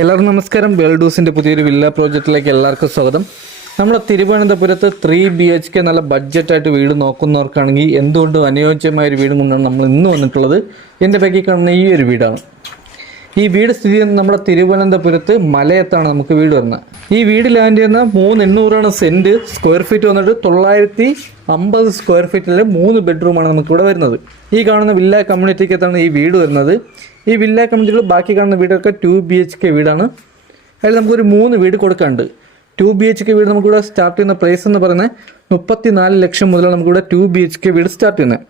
എല്ലാവർക്കും നമസ്കാരം. വേൾഡൂസിൻ്റെ പുതിയൊരു വില്ല പ്രോജക്റ്റിലേക്ക് എല്ലാവർക്കും സ്വാഗതം. നമ്മുടെ തിരുവനന്തപുരത്ത് 3BHK നല്ല ബഡ്ജറ്റായിട്ട് വീട് നോക്കുന്നവർക്കാണെങ്കിൽ എന്തുകൊണ്ടും അനുയോജ്യമായ ഒരു വീടും കൊണ്ടാണ് നമ്മൾ ഇന്ന് വന്നിട്ടുള്ളത്. എൻ്റെ ബാക്കിൽ കാണുന്ന ഈ ഒരു വീടാണ്. ഈ വീട് സ്ഥിതി ചെയ്യുന്നത് നമ്മുടെ തിരുവനന്തപുരത്ത് മലയത്താണ് നമുക്ക് വീട് വരുന്നത്. ഈ വീട് ലാൻഡ് ചെയ്യുന്ന 3,800 സെൻറ്റ്, സ്ക്വയർ ഫീറ്റ് വന്നിട്ട് 950 സ്ക്വയർ ഫീറ്റിലെ 3 ബെഡ്റൂമാണ് നമുക്കിവിടെ വരുന്നത്. ഈ കാണുന്ന വില്ല കമ്മ്യൂണിറ്റിക്കകത്താണ് ഈ വീട് വരുന്നത്. ഈ വില്ല കമ്മ്യൂണിറ്റിയിൽ ബാക്കി കാണുന്ന വീടൊക്കെ 2BHK വീടാണ്. അതിൽ നമുക്കൊരു 3 വീട് കൊടുക്കാനുണ്ട്. 2BHK വീട് നമുക്കിവിടെ സ്റ്റാർട്ട് ചെയ്യുന്ന പ്രൈസ് എന്ന് പറയുന്നത് 34 ലക്ഷം മുതലാണ് നമുക്കിവിടെ 2BHK വീട് സ്റ്റാർട്ട് ചെയ്യുന്നത്.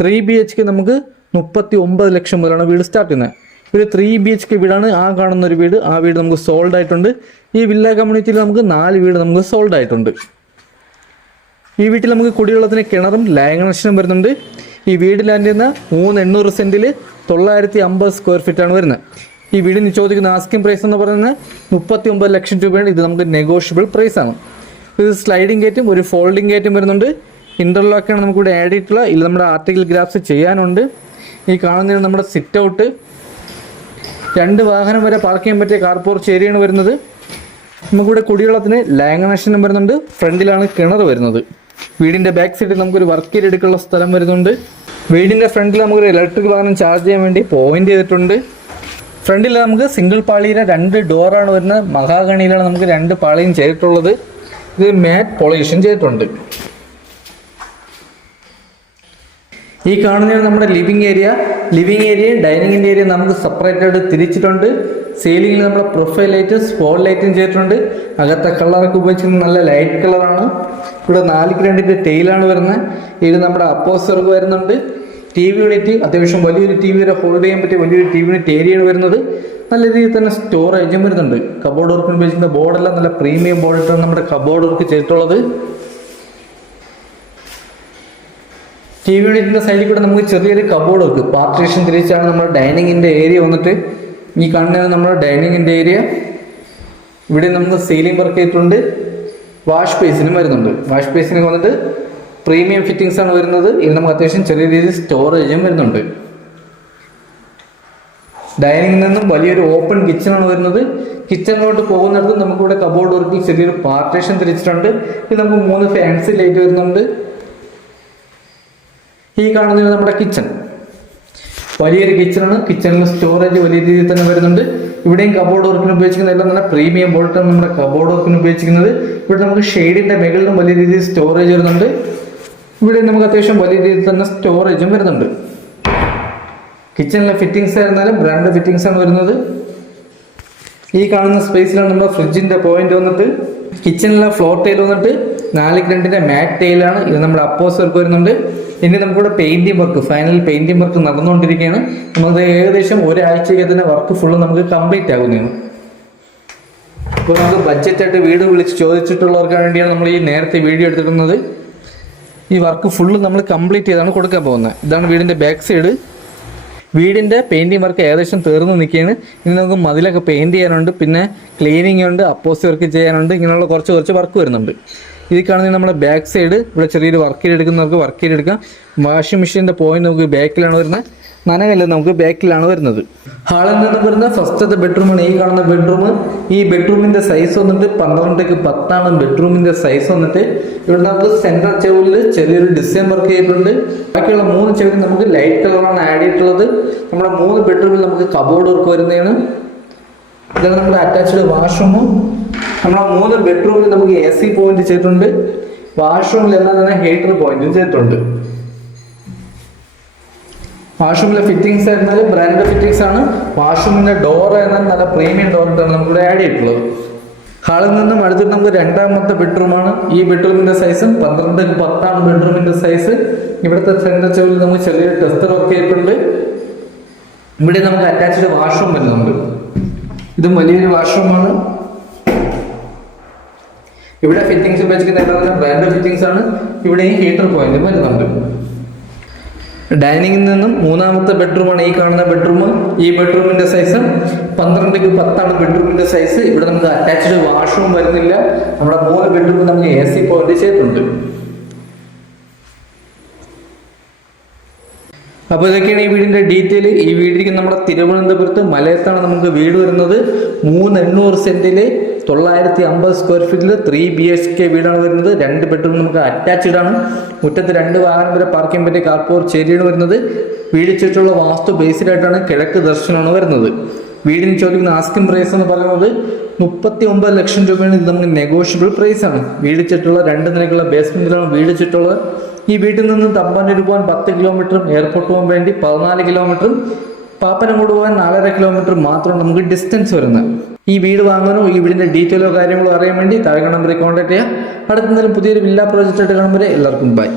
3BHK നമുക്ക് 39 ലക്ഷം മുതലാണ് വീട് സ്റ്റാർട്ട് ചെയ്യുന്നത്. ഒരു 3BHK വീടാണ് ആ കാണുന്ന ഒരു വീട്. ആ വീട് നമുക്ക് സോൾഡ് ആയിട്ടുണ്ട്. ഈ വില്ല കമ്മ്യൂണിറ്റിയിൽ നമുക്ക് 4 വീട് നമുക്ക് സോൾഡ് ആയിട്ടുണ്ട്. ഈ വീട്ടിൽ നമുക്ക് കുടിവെള്ളത്തിന് കിണറും ലൈൻ കണക്ഷനും വരുന്നുണ്ട്. ഈ വീട് ലാൻഡ് ചെയ്യുന്ന 3,800 സെൻറ്റിൽ 950 സ്ക്വയർ ഫീറ്റാണ് വരുന്നത്. ഈ വീടിന് ചോദിക്കുന്ന ആസ്കിംഗ് പ്രൈസ് എന്ന് പറയുന്നത് 39 ലക്ഷം രൂപയാണ്. ഇത് നമുക്ക് നെഗോഷ്യബിൾ പ്രൈസ് ആണ്. ഇത് സ്ലൈഡിംഗ് ഗേറ്റും ഒരു ഫോൾഡിംഗ് ഗേറ്റും വരുന്നുണ്ട്. ഇൻ്റർലോക്കാണ് നമുക്കിവിടെ ആഡ് ചെയ്തിട്ടുള്ള. ഇതിൽ നമ്മുടെ ആർട്ടിക്കൽ ഗ്രാഫ്സ് ചെയ്യാനുണ്ട്. ഈ കാണുന്നതിന് നമ്മുടെ സിറ്റ് ഔട്ട്, 2 വാഹനം വരെ പാർക്ക് ചെയ്യാൻ പറ്റിയ കാർ പോർച്ച് ഏരിയയാണ് വരുന്നത്. നമുക്കിവിടെ കുടിവെള്ളത്തിന് ലൈൻ കണക്ഷനും വരുന്നുണ്ട്. ഫ്രണ്ടിലാണ് കിണർ വരുന്നത്. വീടിൻ്റെ ബാക്ക് സൈഡിൽ നമുക്കൊരു വർക്ക് ഏരിയ എടുക്കാനുള്ള സ്ഥലം വരുന്നുണ്ട്. വീടിൻ്റെ ഫ്രണ്ടിൽ നമുക്കൊരു ഇലക്ട്രിക് വാഹനം ചാർജ് ചെയ്യാൻ വേണ്ടി പോയിന്റ് ചെയ്തിട്ടുണ്ട്. ഫ്രണ്ടിൽ നമുക്ക് സിംഗിൾ പാളിയിലെ 2 ഡോറാണ് വരുന്നത്. മഹാഗണിയിലാണ് നമുക്ക് 2 പാളിയും ചെയ്തിട്ടുള്ളത്. ഇത് മാറ്റ് പോളിഷൻ ചെയ്തിട്ടുണ്ട്. ഈ കാണുന്നതാണ് നമ്മുടെ ലിവിങ് ഏരിയ. ലിവിങ് ഏരിയയും ഡൈനിങ്ങിൻ്റെ ഏരിയയും നമുക്ക് സെപ്പറേറ്റ് ആയിട്ട് തിരിച്ചിട്ടുണ്ട്. സീലിംഗിൽ നമ്മുടെ പ്രൊഫൈൽ ലൈറ്റ്, സ്പോട്ട് ലൈറ്റും ചെയ്തിട്ടുണ്ട്. അകത്തെ കളറൊക്കെ ഉപയോഗിച്ചിരുന്നത് നല്ല ലൈറ്റ് കളറാണ്. ഇവിടെ 4:2 ടെയിലാണ് വരുന്നത്. ഇത് നമ്മുടെ അപ്പോസ്റ്റർക്ക് വരുന്നുണ്ട്. TV യൂണിറ്റ് അത്യാവശ്യം വലിയൊരു TV വരെ ഹോൾഡ് ചെയ്യാൻ പറ്റിയ വലിയൊരു TV യൂണിറ്റ് ഏരിയയാണ് വരുന്നത്. നല്ല രീതിയിൽ തന്നെ സ്റ്റോറേജും വരുന്നുണ്ട്. കബോർഡ് വർക്കിന് ഉപയോഗിക്കുന്ന ബോർഡെല്ലാം നല്ല പ്രീമിയം ബോർഡിട്ടാണ് നമ്മുടെ കബോർഡ് വർക്ക് ചെയ്തിട്ടുള്ളത്. TV യൂണിറ്റിൻ്റെ സൈഡിൽ കൂടെ നമുക്ക് ചെറിയൊരു കബോർഡ് വർക്ക് പാർട്ടീഷൻ തിരിച്ചാണ് നമ്മുടെ ഡൈനിങ്ങിൻ്റെ ഏരിയ വന്നിട്ട്. ഈ കാണുന്നതാണ് നമ്മുടെ ഡൈനിങ്ങിൻ്റെ ഏരിയ. ഇവിടെ നമുക്ക് സീലിംഗ് വർക്ക് ചെയ്തിട്ടുണ്ട്. വാഷ് ബേസിനും വരുന്നുണ്ട്. വാഷ് ബേസിന് വന്നിട്ട് പ്രീമിയം ഫിറ്റിംഗ്സ് ആണ് വരുന്നത്. ഇതിൽ നമുക്ക് അത്യാവശ്യം ചെറിയ രീതിയിൽ സ്റ്റോറേജും വരുന്നുണ്ട്. ഡൈനിങ്ങിൽ നിന്നും വലിയൊരു ഓപ്പൺ കിച്ചണാണ് വരുന്നത്. കിച്ചണിലോട്ട് പോകുന്നിടത്ത് നമുക്കിവിടെ കബോർഡ് വർക്കിൽ ചെറിയൊരു പാർട്ടീഷൻ തിരിച്ചിട്ടുണ്ട്. ഇത് നമുക്ക് 3 ഫാൻസി ലൈറ്റ് വരുന്നുണ്ട്. ഈ കാണുന്നത് നമ്മുടെ കിച്ചൺ, വലിയൊരു കിച്ചണാണ്. കിച്ചണിൽ സ്റ്റോറേജ് വലിയ രീതിയിൽ തന്നെ വരുന്നുണ്ട്. ഇവിടെയും കബോർഡ് വർക്കിന് ഉപയോഗിച്ചിരിക്കുന്ന എല്ലാം നല്ല പ്രീമിയം ബോൾട്ടാണ് നമ്മുടെ കബോർഡ് വർക്കിന് ഉപയോഗിച്ചിരിക്കുന്നത്. ഇവിടെ നമുക്ക് ഷെയ്ഡിന്റെ മുകളിലും വലിയ രീതിയിൽ സ്റ്റോറേജ് വരുന്നുണ്ട്. ഇവിടെ നമുക്ക് അത്യാവശ്യം വലിയ രീതിയിൽ തന്നെ സ്റ്റോറേജും വരുന്നുണ്ട്. കിച്ചണിലെ ഫിറ്റിംഗ്സ് ആയിരുന്നാലും ബ്രാൻഡ് ഫിറ്റിംഗ്സ് ആണ് വരുന്നത്. ഈ കാണുന്ന സ്പേസിലാണ് നമ്മുടെ ഫ്രിഡ്ജിന്റെ പോയിന്റ് വന്നിട്ട്. കിച്ചണിലെ ഫ്ലോർ ടൈൽ വന്നിട്ട് 4:2 മാറ്റ് ടൈലാണ്. ഇത് നമ്മുടെ അപ്പോസ് വർക്ക് വരുന്നുണ്ട്. ഇനി നമുക്കിവിടെ painting work, final painting work നടന്നുകൊണ്ടിരിക്കുകയാണ്. നമുക്ക് ഏകദേശം ഒരാഴ്ചയ്ക്ക് തന്നെ വർക്ക് ഫുള്ള് നമുക്ക് കംപ്ലീറ്റ് ആകുന്നതാണ്. ഇപ്പോൾ നമുക്ക് ബഡ്ജറ്റായിട്ട് വീട് വിളിച്ച് ചോദിച്ചിട്ടുള്ളവർക്ക് വേണ്ടിയാണ് നമ്മൾ ഈ നേരത്തെ വീഡിയോ എടുത്തിരുന്നത്. ഈ വർക്ക് ഫുള്ള് നമ്മൾ കംപ്ലീറ്റ് ചെയ്താണ് കൊടുക്കാൻ പോകുന്നത്. ഇതാണ് വീടിൻ്റെ ബാക്ക് സൈഡ്. വീടിൻ്റെ പെയിൻറ്റിങ് വർക്ക് ഏകദേശം തീർന്ന് നിൽക്കുകയാണ്. ഇനി നമുക്ക് മതിലൊക്കെ പെയിൻറ്റ് ചെയ്യാനുണ്ട്, പിന്നെ ക്ലീനിങ് ഉണ്ട്, അപ്പോസ് വർക്ക് ചെയ്യാനുണ്ട്. ഇങ്ങനെയുള്ള കുറച്ച് വർക്ക് വരുന്നുണ്ട്. ഇത് കാണുന്നത് നമ്മുടെ ബാക്ക് സൈഡ്. ഇവിടെ ചെറിയൊരു വർക്ക് ചെയ്തെടുക്കുന്നവർക്ക് വർക്ക് ചെയ്തെടുക്കാം. വാഷിംഗ് മെഷീൻ്റെ പോയിന്റ് നമുക്ക് ബാക്കിലാണ് വരുന്നത്. നനകല്ല നമുക്ക് ബാക്കിലാണ് വരുന്നത്. ഹാളിൽ നിന്ന് വരുന്ന ഫസ്റ്റത്തെ ബെഡ്റൂമാണ് ഈ കാണുന്ന ബെഡ്റൂം. ഈ ബെഡ്റൂമിൻ്റെ സൈസ് വന്നിട്ട് 12x10 ബെഡ്റൂമിൻ്റെ സൈസ് വന്നിട്ട്. ഇവിടെ നമുക്ക് സെൻട്രൽ ചെവിലിൽ ചെറിയൊരു ഡിസൈൻ വർക്ക് ചെയ്തിട്ടുണ്ട്. ബാക്കിയുള്ള 3 ചെവിൽ നമുക്ക് ലൈറ്റ് കളറാണ് ആഡ് ചെയ്തിട്ടുള്ളത്. നമ്മുടെ 3 ബെഡ്റൂമിൽ നമുക്ക് കബോർഡ് വർക്ക് വരുന്നതാണ്. ഇതാണ് നമ്മുടെ അറ്റാച്ച്ഡ് വാഷ്റൂമും. നമ്മുടെ 3 ബെഡ്റൂമിൽ നമുക്ക് AC പോയിന്റ് ചെയ്തിട്ടുണ്ട്. വാഷ്റൂമിലെല്ലാം തന്നെ ഹീറ്റർ പോയിന്റും ചെയ്തിട്ടുണ്ട്. വാഷ്റൂമിലെ ഫിറ്റിംഗ്സ് ആയിരുന്നാലും ബ്രാൻഡ് ഫിറ്റിംഗ്സ് ആണ്. വാഷ്റൂമിന്റെ ഡോർ എന്നാൽ നല്ല പ്രീമിയം ഡോറാണ് നമുക്കിവിടെ ആഡ് ചെയ്തിട്ടുള്ളത്. ഹാളിൽ നിന്നും അടുത്തിട്ട് നമുക്ക് 2ാമത്തെ ബെഡ്റൂമാണ്. ഈ ബെഡ്റൂമിന്റെ സൈസും 12x10 ബെഡ്റൂമിന്റെ സൈസ്. ഇവിടുത്തെ സെന്റർ ചെവിൽ നമുക്ക് ചെറിയൊരു ടെസ്റ്റർ വർക്ക് ചെയ്തിട്ടുണ്ട്. ഇവിടെ നമുക്ക് അറ്റാച്ച്ഡ് വാഷ്റൂം വരുന്നുണ്ട്. ഇതും വലിയൊരു വാഷ്റൂമാണ്. ഇവിടെ ഫിറ്റിംഗ്സ് ഉപയോഗിച്ചിരിക്കുന്ന ബ്രാൻഡ് ഫിറ്റിംഗ്സ് ആണ്. ഇവിടെയും ഹീറ്റർ പോയിന്റ് വരുന്നുണ്ട്. ഡൈനിങ്ങിൽ നിന്നും 3ാമത്തെ ബെഡ്റൂമാണ് ഈ കാണുന്ന ബെഡ്റൂം. ഈ ബെഡ്റൂമിന്റെ സൈസ് 12x10 ബെഡ്റൂമിന്റെ സൈസ്. ഇവിടെ നമുക്ക് അറ്റാച്ച്ഡ് വാഷ്റൂം വരുന്നില്ല. നമ്മുടെ 3 ബെഡ്റൂമിൽ നമുക്ക് AC പോയിന്റ് ചെയ്തിട്ടുണ്ട്. അപ്പോൾ ഇതൊക്കെയാണ് ഈ വീടിന്റെ ഡീറ്റെയിൽ. ഈ വീടിലേക്ക് നമ്മുടെ തിരുവനന്തപുരത്ത് മലയത്താണ് നമുക്ക് വീട് വരുന്നത്. 380 സെന്റില് 950 സ്ക്വയർ ഫീറ്റിൽ 3 BHK വീടാണ് വരുന്നത്. 2 ബെഡ്റൂം നമുക്ക് അറ്റാച്ച്ഡ് ആണ്. മുറ്റത്ത് 2 വാഹനം വരെ പാർക്ക് ചെയ്യാൻ പറ്റിയ കാർപോർ ചേരിയാണ് വരുന്നത്. വീട് ചുറ്റുള്ള വാസ്തു ബേസ്ഡ് ആയിട്ടാണ് കിഴക്ക് ദർശനമാണ് വരുന്നത്. വീടിന് ചോദിക്കുന്ന ആസ്കിംഗ് പ്രൈസ് എന്ന് പറയുന്നത് 39 ലക്ഷം രൂപയാണ്. ഇത് നമുക്ക് നെഗോഷ്യബിൾ പ്രൈസ് ആണ്. വീട് ചുറ്റുള്ള 2 നിലയ്ക്കുള്ള ബേസ്മെന്റിലാണ് വീട് ചുറ്റുള്ളത്. ഈ വീട്ടിൽ നിന്ന് തമ്പാനൂർ പോകാൻ 10 കിലോമീറ്ററും എയർപോർട്ട് പോകാൻ വേണ്ടി 14 കിലോമീറ്ററും പാപ്പനംകോട് പോകാൻ 4.5 കിലോമീറ്റർ മാത്രമാണ് നമുക്ക് ഡിസ്റ്റൻസ് വരുന്നത്. ഈ വീട് വാങ്ങാനോ ഈ വീടിന്റെ ഡീറ്റെയിലോ കാര്യങ്ങളോ അറിയാൻ വേണ്ടി താഴെ നമ്പറിൽ കോൺടാക്ട് ചെയ്യാം. അടുത്ത പുതിയൊരു വില്ല പ്രോജക്റ്റ് ആയിട്ട് കാണുമ്പോൾ എല്ലാവർക്കും ബൈ.